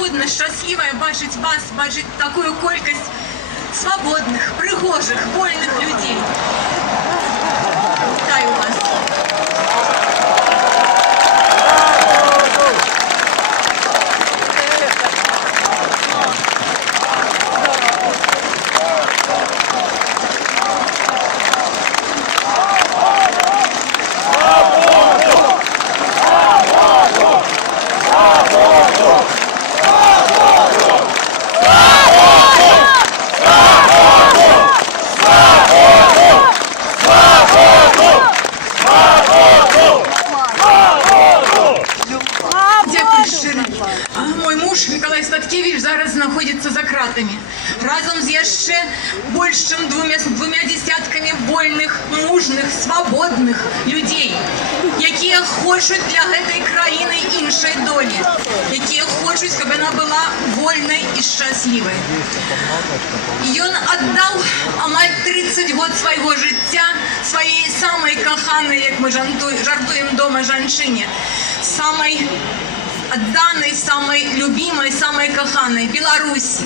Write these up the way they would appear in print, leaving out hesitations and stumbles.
неймаходна щаслівая бачить вас, бачить таку кількість свободних, пригожих, вольних людей. Вітаю вас. Мой муж Миколай Статкевич зараз знаходиться за кратами. Разом з ще більшим двома десятками вольних, мужних, свободних людей, які хочуть для цієї країни іншої долі, які хочуть, щоб вона була вольною і щасливою. І він віддав амаль 30 років свого життя своїй самій коханої, як ми жартуємо вдома, жінці, самій отданной, самой любимой, самой коханой Беларуси.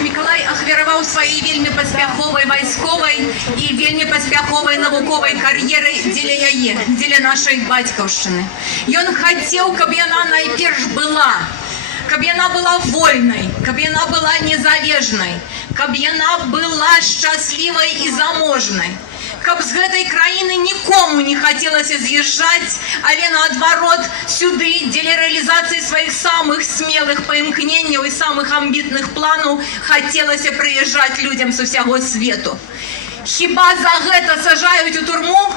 Миколай ахвяраваў сваёй вельмі паспяховай вайсковай і вельмі паспяховай навуковай кар'ерай дзеля яе, дзеля нашай бацькаўшчыны. Ён хацеў, каб яна найперш была, каб яна была вольнай, каб яна была незалежнай, каб яна была шчаслівай і заможнай, каб з гэтай краіны нікому не хацелася з'язджаць, але наадварот сюды дзеля рэалізацыі сваіх самых смелых паімкненняў і самых амбітных планаў хацелася прыязджаць людзям з усяго свету. Хіба за гэта сажаюць у турму?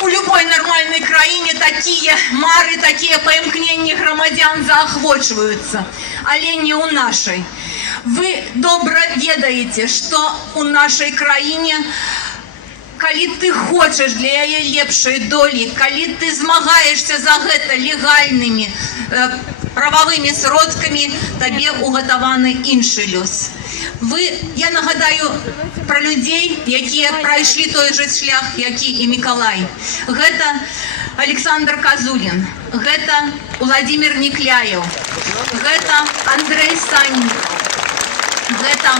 У любой нормальной краіне такія мары, такія паімкненні грамадзян заахвочваюцца, але не ў нашай. Вы добра ведаеце, што ў нашай краіне, калі ты хочаш для яе лепшай долі, калі ты змагаешся за гэта легальнымі прававымі сродкамі, табе угатаваны іншы лёс. Я нагадаю пра людзей, якія прайшлі той жа шлях, які і Миколай. Гэта Александр Козулин, гэта Владимир Некляев, гэта Андрей Санник, гэта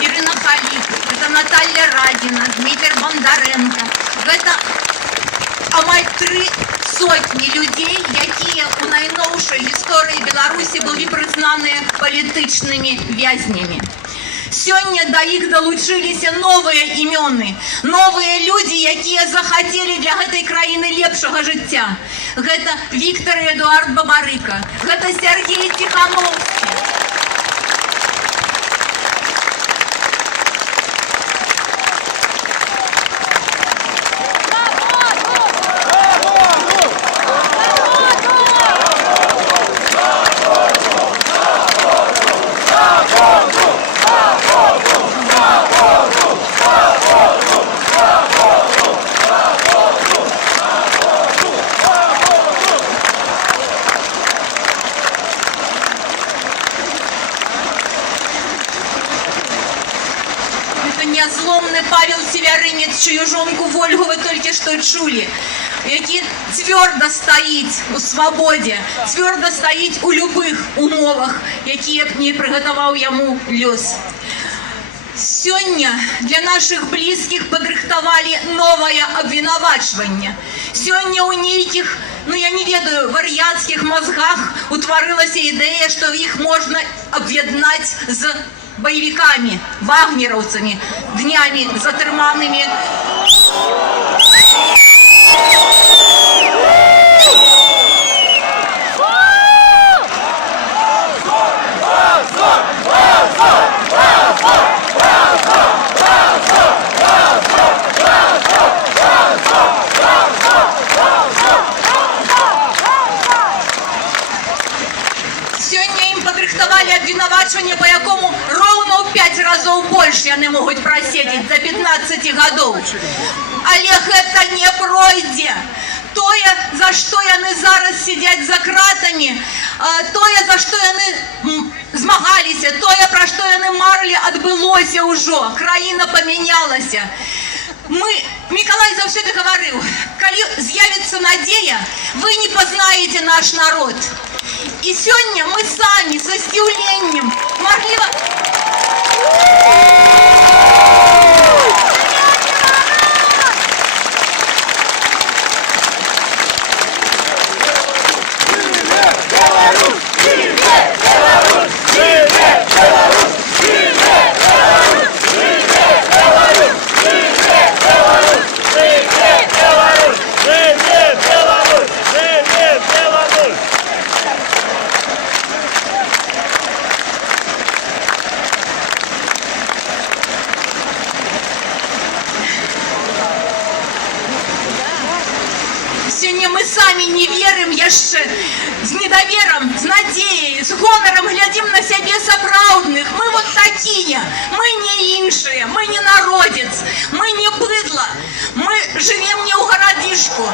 Ірина Халік, гэта Наталья Радіна, Дмитрий Бондаренко. Гэта амаль 3 сотні людей, якія у найноўшай гісторыі Беларусі былі прызнаныя палітычнымі вязнямі. Сёння да іх далучыліся новыя імёны, новыя людзі, якія захацелі для гэтай краіны лепшага жыцця. Гэта Віктор і Эдуард Бабарыка, гэта Сергей Тихановский. Нязломны Павел Севярынец, чую жонку Вольгу вы толькі што чулі, які цвёрда стаіць у свабодзе, цвёрда стаіць у любых умовах, якія б не прыгатаваў яму лёс. Сёння для нашых блізкіх падрыхтавалі новае абвінавачванне. Сёння ў нейкіх, я не ведаю, вар'яцкіх мозгах утварылася ідэя, што іх можна аб'яднаць з боевиками, вагнеровцами, днями затрыманными. падрыхтавалі абвінавачванне, па якому роўна ў 5 разоў больш яны могуць праседзець за 15 гадоў. Але гэта не пройдзе. Тое, за што яны зараз сядзяць за кратамі, тое, за што яны змагаліся, тое, пра што яны марылі, адбылося ўжо. Краіна памянялася. Миколай заўсёды гаварыў, калі з'явіцца надзея, вы не пазнаеце наш народ. І сёння мы самі са здзіўленнем маглі... Сёння мы самі не верым яшчэ, з недаверам, з надзеяй, з гонарам глядзім на сябе сапраўдных. Мы вот такія, мы не іншыя, мы не народец, мы не быдла, мы жывем не ў гарадзішку.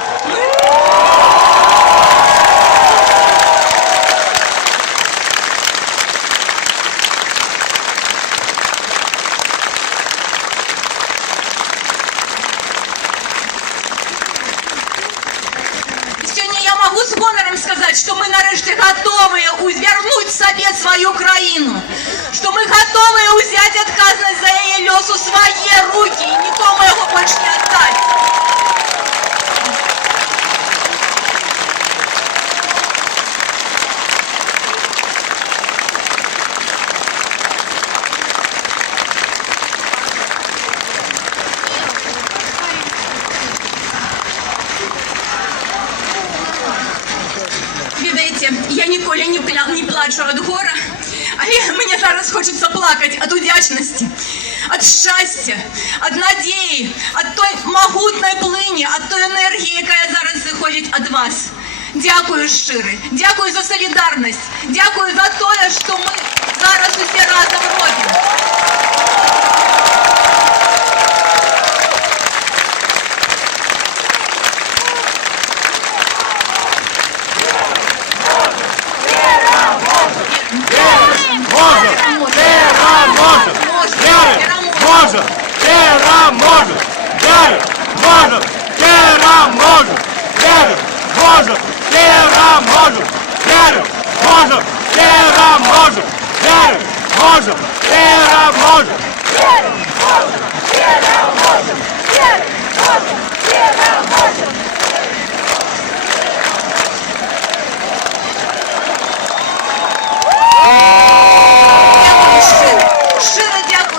Могу с гонором сказать, что мы нарешті готовые вернуть себе свою країну, что мы готовы взять отказность за ее лёс у свои руки и никому его больше не отдать. Ведаеце, я ніколі не плачу ад гора, але мне зараз хочется плакать ад удзячнасці, ад шчасця, ад надзеі, ад той магутнай плыні, ад той энергіі, якая зараз зыходзіць ад вас. Дзякую шчыры, дзякую за салідарнасць, дзякую за тое, што мы зараз усе разам робім.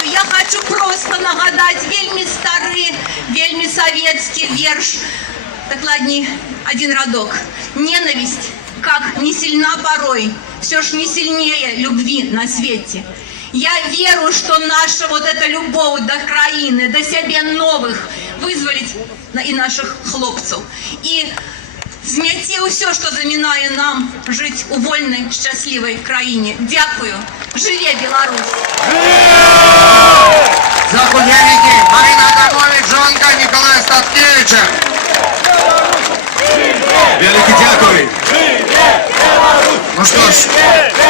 Я хочу просто нагадать вельми стары, вельми советский верш. Докладней один радок. Ненависть, как не сильна порой, все ж не сильнее любви на свете. Я веру, что наша вот эта любовь до краины, до себе новых, вызволить и наших хлопцев. И змяце ўсё, што замінае нам жыць у вольнай, шчаслівай краіне. Дякую. Жыве Беларусь! Захуднявікі, Марина Адамович, жонка Николая Статкевича. Великий дякую. Ну что ж,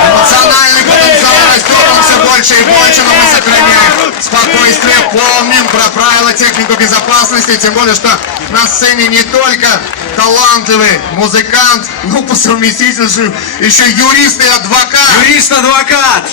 эмоциональный потенциал растет, он все больше и больше, но мы сохраняем спокойствие, помним про правила технику безопасности, тем более, что на сцене не только талантливый музыкант, ну по совместительству еще юрист и адвокат. Юрист-адвокат.